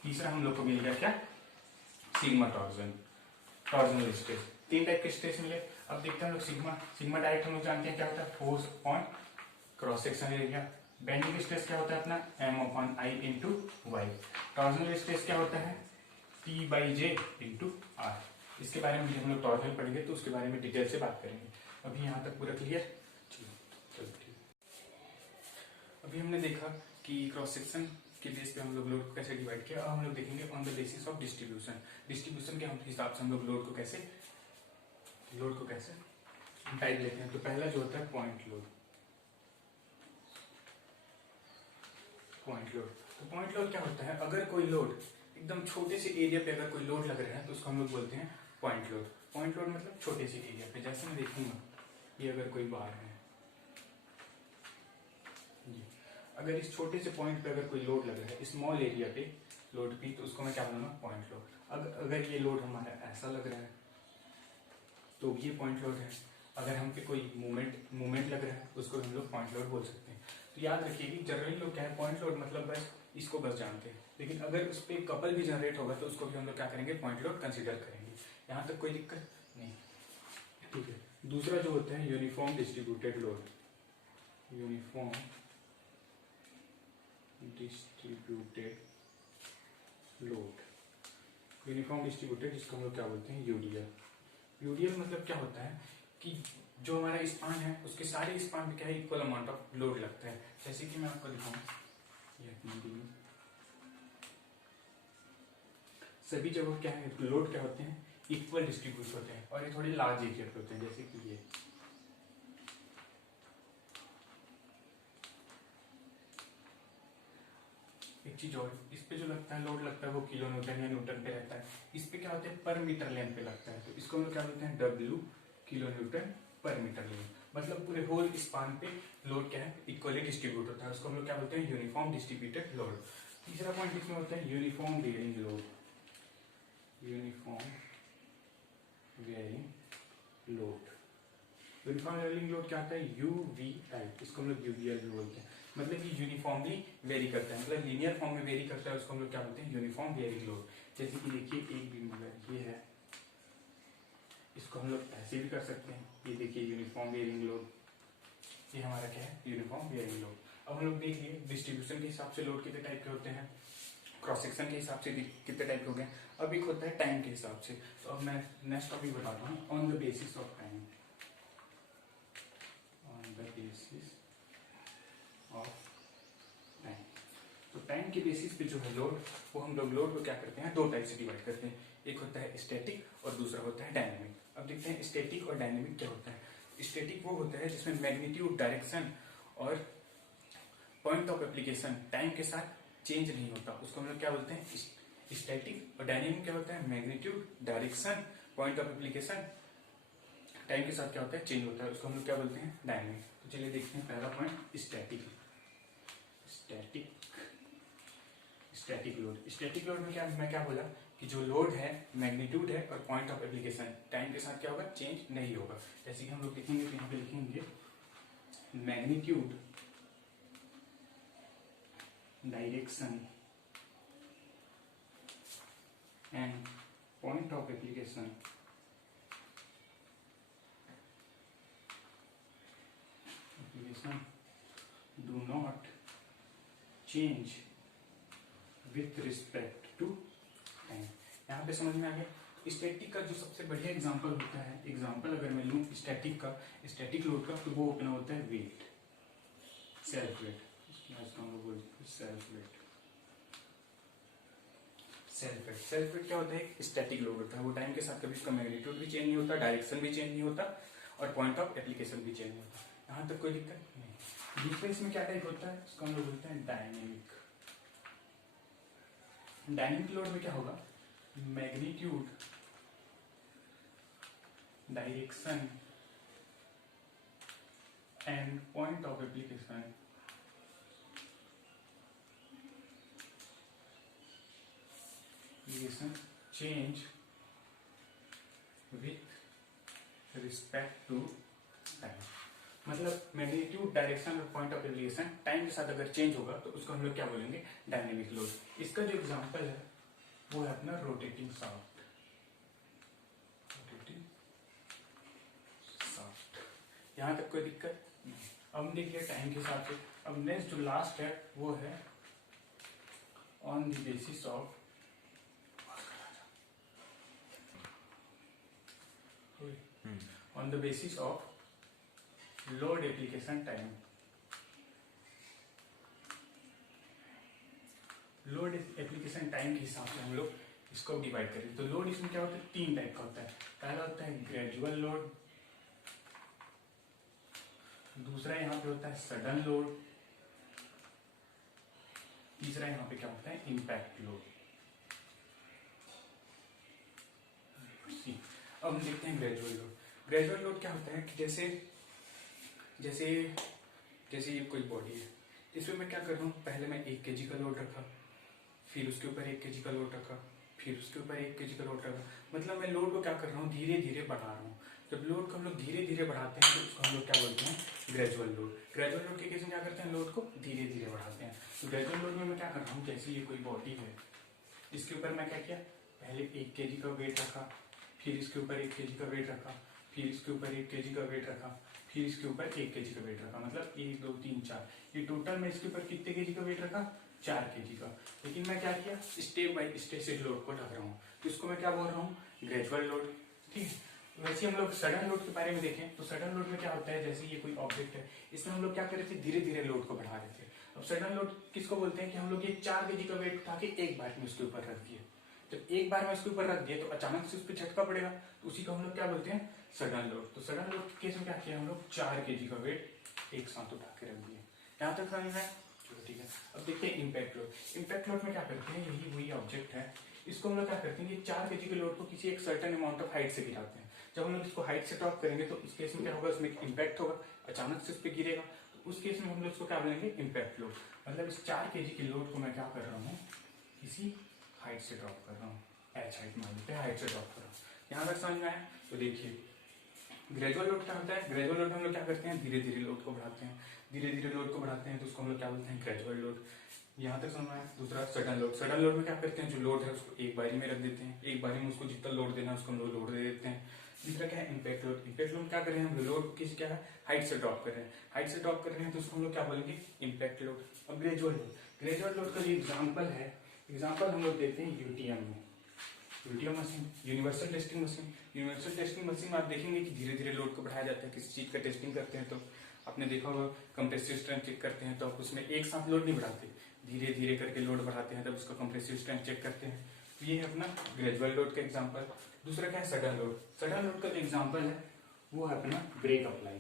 तीसरा हम लोग को मिल गया क्या, सिग्मा टॉर्जनल स्ट्रेस। तीन टाइप के स्ट्रेस मिले। अब देखते हैं हम लोग सिग्मा डायरेक्ट हम लोग जानते हैं क्या होता है, force upon cross section area. Bending stress क्या होता है अपना, m upon I into Y. Torsional stress क्या होता है, T by J into R. इसके बारे में जब हम लोग टॉर्जनल पढ़ेंगे तो उसके बारे में डिटेल से बात करेंगे। अभी यहाँ तक पूरा क्लियर, चलो ठीक। अभी हमने देखा कि क्रॉस सेक्शन के बेस पे हम लोग लोड को कैसे डिवाइड किया। अब हम लोग देखेंगे on the basis of distribution के हिसाब से हम लोग लोड को कैसे टाइप लेते हैं। तो पहला जो होता है पॉइंट लोड। तो पॉइंट लोड क्या होता है, अगर कोई लोड एकदम छोटे से एरिया पे अगर कोई लोड लग रहा है तो उसको हम लोग बोलते हैं पॉइंट लोड। पॉइंट लोड मतलब छोटे से एरिया पे, जैसे मैं देखूंगा ये अगर कोई बार है जी, अगर इस छोटे से पॉइंट पे अगर कोई लोड लग रहा है, स्मॉल एरिया पे लोड P, तो उसको मैं क्या बोलूंगा, पॉइंट लोड। अगर ये लोड हमारा ऐसा लग रहा है तो ये पॉइंट लोड है। अगर हम पे कोई मूवमेंट लग रहा है उसको हम लोग पॉइंट लोड बोल सकते हैं। तो याद रखिए कि जनरली लोग क्या है, पॉइंट लोड मतलब बस इसको बस जानते हैं, लेकिन अगर उस पर कपल भी जनरेट होगा तो उसको भी हम लोग क्या करेंगे, पॉइंट लोड कंसीडर करेंगे। यहाँ तक कोई दिक्कत नहीं, ठीक है। दूसरा जो होता है uniform distributed load. Uniform distributed जिसको हम लोग क्या बोलते हैं, यूडीएल मतलब क्या होता है कि जो हमारा स्पान है उसके सारे स्पान पे क्या है, इक्वल अमाउंट ऑफ लोड लगता है। जैसे कि मैं आपको दिखाऊं, सभी जगह क्या है, लोड क्या होते हैं, इक्वल डिस्ट्रीब्यूट होते हैं, और ये थोड़े लार्ज एरिया पे होते हैं। जैसे कि ये एक चीज और, इस पे जो लगता है लोड लगता है वो किलो न्यूटन या न्यूटन पे रहता है, इस पे क्या होता है पर मीटर लेंथ पे लगता है, तो इसको हम लोग क्या बोलते हैं W किलो न्यूटन पर मीटर लेंथ। मतलब पूरे होल स्पान पे लोड क्या है इक्वली डिस्ट्रीब्यूट होता है, उसको हम लोग क्या बोलते हैं यूनिफॉर्म डिस्ट्रीब्यूटेड लोड। तीसरा पॉइंट इसमें होता है uniform wearing load, uniform wearing load. Uniform wearing load क्या होता है UVL, इसको हम लोग UVL भी बोलते हैं, मतलब कि यूनिफॉर्मली वेरी करता है, मतलब लीनियर फॉर्म में वेरी करता है, उसको हम लोग क्या बोलते हैं यूनिफॉर्म वेयरिंग लोड। जैसे कि देखिए एक बीम अगर ये है, इसको हम लोग ऐसे भी कर सकते हैं, ये देखिए यूनिफॉर्म वेयरिंग लोड, ये हमारा क्या है यूनिफॉर्म वेयरिंग लोड। अब हम लोग देखिए डिस्ट्रीब्यूशन के हिसाब से लोड कितने टाइप के होते हैं, क्रॉस सेक्शन के हिसाब से कितने टाइप के हो गए, अब एक होता है टाइम के हिसाब से। तो अब मैं नेक्स्ट टॉपिक बताता हूँ on the basis of time, on the basis of time. तो टाइम के बेसिस पे जो है लोड, वो हम लोग लोड को क्या करते हैं दो टाइप से डिवाइड करते हैं, एक होता है स्टैटिक और दूसरा होता है डायनेमिक। अब देखते हैं स्टैटिक और डायनेमिक क्या होता है। स्टैटिक वो होता है जिसमें मैग्नीट्यूड, डायरेक्शन और पॉइंट ऑफ एप्लीकेशन टाइम के साथ चेंज नहीं होता, उसको हम लोग क्या बोलते हैं स्टैटिक। और डायनेमिक क्या होता है magnitude, direction, point of application time के साथ क्या होता है चेंज होता है, उसको हम लोग क्या बोलते हैं डायनेमिक। तो चलिए देखते हैं पहला point static. Static static load, static load में क्या मैं क्या बोला कि जो लोड है मैग्नीट्यूड है और पॉइंट ऑफ एप्लीकेशन टाइम के साथ क्या होगा चेंज नहीं होगा। जैसे कि हम लोग लिखेंगे तो यहाँ पे लिखेंगे magnitude, direction and point of application do not change with respect to time। यहाँ पे समझ में आ गया। स्टैटिक का जो सबसे बढ़िया एग्जांपल होता है, एग्जांपल अगर मैं लूँ स्टैटिक का, स्टैटिक लोड का, तो वो अपना होता है वेट, सेल्फ वेट, इसको हम लोग बोलते हैं सेल्फ वेट। सेल्फ वेट क्या होता है स्टैटिक लोड होता है, वो टाइम के साथ कभी उसका मैग्नीट्यूड भी चेंज नहीं होता, डायरेक्शन भी चेंज नहीं होता और पॉइंट ऑफ एप्लीकेशन भी चेंज नहीं होता। यहाँ तक कोई दिक्कत नहीं। दूसरे इसमें क्या टाइप होता है, इसको हम लोग बोलते हैं डायनेमिक। डायनेमिक लोड में क्या होगा magnitude, direction and point of application change with respect to time. मतलब मैग्नीट्यूड, डायरेक्शन और पॉइंट ऑफ एप्लीकेशन टाइम के साथ अगर चेंज होगा तो उसको हम लोग क्या बोलेंगे डायनेमिक लोड। इसका जो एग्जांपल है वो है अपना रोटेटिंग शाफ्ट, रोटेटिंग शाफ्ट। यहां तक कोई दिक्कत नहीं। अब हम देखिए टाइम के हिसाब से। अब नेक्स्ट जो लास्ट है वो है on the basis of load application time. Load application time के हिसाब से हम लोग इसको डिवाइड करें तो लोड इसमें क्या होता है तीन टाइप का होता है। पहला होता है ग्रेजुअल लोड, दूसरा यहाँ पे होता है सडन लोड, तीसरा यहाँ पे क्या होता है इम्पैक्ट लोड। अब हम देखते हैं ग्रेजुअल लोड। ग्रेजुअल लोड क्या होता है कि जैसे जैसे जैसे ये कोई बॉडी है, इसमें मैं क्या कर रहा हूँ पहले मैं 1 kg का लोड रखा, फिर उसके ऊपर 1 kg का लोड रखा, फिर उसके ऊपर 1 kg का लोड रखा। मतलब मैं लोड को क्या कर रहा हूँ धीरे धीरे बढ़ा रहा हूँ। जब लोड को हम लोग धीरे धीरे बढ़ाते हैं तो उसको हम लोग क्या बोलते हैं ग्रेजुअल लोड। ग्रेजुअल लोड के केस में क्या करते हैं लोड को धीरे धीरे बढ़ाते हैं। तो ग्रेजुअल लोड में मैं क्या कर रहा हूँ जैसे ये कोई बॉडी है, इसके ऊपर मैं क्या किया पहले 1 kg का वेट रखा, फिर इसके ऊपर 1 kg का वेट रखा, फिर इसके ऊपर 1 kg का वेट रखा, फिर इसके ऊपर 1 kg का वेट रखा। मतलब 1 2 3 4, ये टोटल में इसके ऊपर कितने kg का वेट रखा 4 kg का। लेकिन मैं क्या किया स्टेप बाय स्टेप से लोड को ढक रहा हूँ, तो इसको मैं क्या बोल रहा हूँ ग्रेजुअल लोड। ठीक है। वैसे हम लोग सडन लोड के बारे में देखें तो सडन लोड में क्या होता है जैसे ये कोई ऑब्जेक्ट है, इसमें हम लोग क्या कर रहे थे धीरे धीरे लोड को बढ़ा रहे थे। अब सडन लोड किसको बोलते हैं कि हम लोग ये 4 kg का वेट उठा के एक बार में उसके ऊपर रख दिए। जब एक बार में इसके ऊपर रख दिए तो अचानक से उस पर झटका पड़ेगा, तो उसी को हम लोग क्या बोलते हैं सडन लोड। तो सडन लोड के केस में क्या किया हम लोग 4 kg का वेट एक साथ उठा के रख दिए। यहाँ तक समझ में। चलो ठीक है, अब देखते हैं इम्पैक्ट लोड। इम्पैक्ट लोड में क्या करते हैं, यही वही ऑब्जेक्ट है, इसको हम लोग क्या करते हैं, ये 4 kg के लोड को किसी एक सर्टेन अमाउंट ऑफ हाइट से गिराते हैं। जब हम लोग इसको हाइट से ड्रॉप करेंगे तो इस केस में क्या होगा, उसमें इम्पैक्ट होगा, अचानक से इस पे गिरेगा, तो उस केस में हम लोग इसको क्या बोलेंगे, इम्पैक्ट लोड। मतलब इस 4 kg के लोड को मैं क्या कर रहा हूँ, किसी हाइट से ड्रॉप कर रहा हूँ, एच हाइट मान लेते हैं, हाइट से ड्रॉप कर रहा हूँ। यहाँ तक समझ में आया? तो देखिए ग्रेजुअल लोड क्या होता है, ग्रेजुअल लोड हम लोग क्या करते हैं, धीरे धीरे लोड को बढ़ाते हैं, धीरे धीरे लोड को बढ़ाते हैं, तो उसको हम लोग क्या बोलते हैं, ग्रेजुअल लोड। यहाँ तक समझ में आया? दूसरा सडन लोड। सडन लोड में क्या करते हैं, जो लोड है उसको एक बारी में रख देते हैं, एक बारी में उसको जितना लोड देना है उसको हम लोग लोड दे देते हैं। तीसरा क्या है, इम्पैक्ट लोड। इम्पैक्ट लोड क्या कर रहे हैं, हम लोड किस क्या है, हाइट से ड्रॉप कर रहे हैं, हाइट से ड्रॉप कर रहे हैं, तो उसको हम लोग क्या बोलेंगे, इम्पैक्ट लोड। अब ग्रेजुअल लोड, ग्रेजुअल लोड का जो एग्जाम्पल है, एग्जाम्पल हम लोग देते हैं यूटीएम में, UTM machine, universal testing machine. Universal testing machine में आप देखेंगे कि धीरे धीरे लोड को बढ़ाया जाता है। किसी चीज का टेस्टिंग करते हैं तो आपने देखा होगा, कंप्रेसिव स्ट्रेंथ चेक करते हैं तो आप उसमें एक साथ लोड नहीं बढ़ाते, धीरे धीरे करके लोड बढ़ाते हैं, तब उसका कंप्रेसिव स्ट्रेंथ चेक करते हैं। तो ये है अपना ग्रेजुअल लोड का एग्जाम्पल। दूसरा क्या है, सडन लोड। सडन लोड का जो एग्जाम्पल है वो है अपना ब्रेक अप्लाई,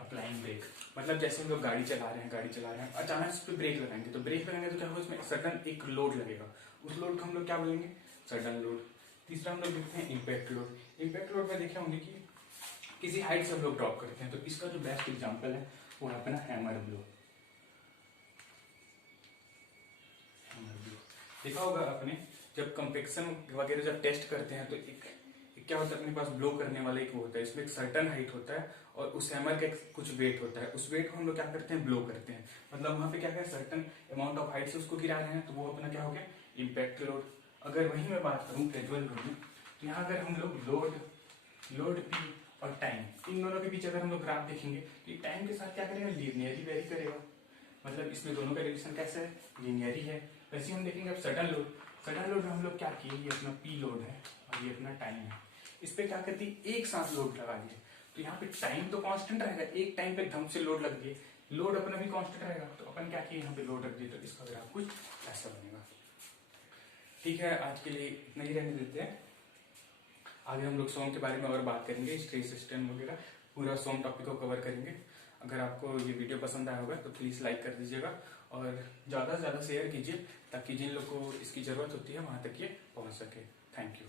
अप्लाइंग ब्रेक। मतलब जैसे हम लोग गाड़ी चला रहे हैं, अचानक इस पे ब्रेक लगाएंगे, तो ब्रेक लगाएंगे तो क्या होगा, इसमें सडन एक लोड लगेगा, उस लोड को हम लोग क्या बोलेंगे, सडन लोड। तीसरा हम लोग देखते हैं इम्पैक्ट लोड। इम्पैक्ट लोड में देखे होंगे कि किसी हाइट से हम लोग ड्रॉप करते हैं, तो इसका जो बेस्ट एग्जाम्पल है वो है अपना हैमर ब्लो। हैमर ब्लो देखा होगा आपने, जब कंपेक्शन वगैरह जब टेस्ट करते हैं तो एक क्या होता है, अपने पास ब्लो करने वाला एक वो होता है, इसमें एक सर्टन हाइट होता है और उस हैमर का कुछ वेट होता है, उस वेट को हम लोग क्या करते हैं, ब्लो करते हैं। मतलब वहां पे क्या है, सर्टन अमाउंट ऑफ हाइट से उसको गिरा रहे हैं, तो वो अपना क्या हो गया, इम्पैक्ट लोड। अगर वही मैं बात करूं ग्रेजुअल लोड में, तो यहाँ अगर हम लोग लोड पी और टाइम, इन दोनों के बीच अगर हम लोग ग्राफ देखेंगे तो टाइम के साथ क्या करेगा, लीनियरली वेरी करेगा। मतलब इसमें दोनों का रिलेशन कैसे है, लीनियरी है। वैसे हम देखेंगे अब सडन लोड। सडन लोड में हम लोग क्या किए, ये अपना पी लोड है और ये अपना टाइम है, इस पे क्या करती है, एक साथ लोड लगा दिए, तो यहाँ पे टाइम तो कांस्टेंट रहेगा, एक टाइम पे ढंग से लोड लग गई, लोड अपना भी कांस्टेंट रहेगा, तो अपन क्या किए, यहाँ पे लोड रख दिए, तो इसका ग्राफ कुछ ऐसा बनेगा। ठीक है, आज के लिए इतना ही रहने देते हैं, आगे हम लोग सोम के बारे में और बात करेंगे, स्ट्रेस सिस्टम वगैरह, पूरा सोम टॉपिक को कवर करेंगे। अगर आपको ये वीडियो पसंद आया होगा तो प्लीज लाइक कर दीजिएगा और ज्यादा से ज्यादा शेयर कीजिए, ताकि जिन लोग को इसकी जरूरत होती है वहां तक ये पहुंच सके। Thank you.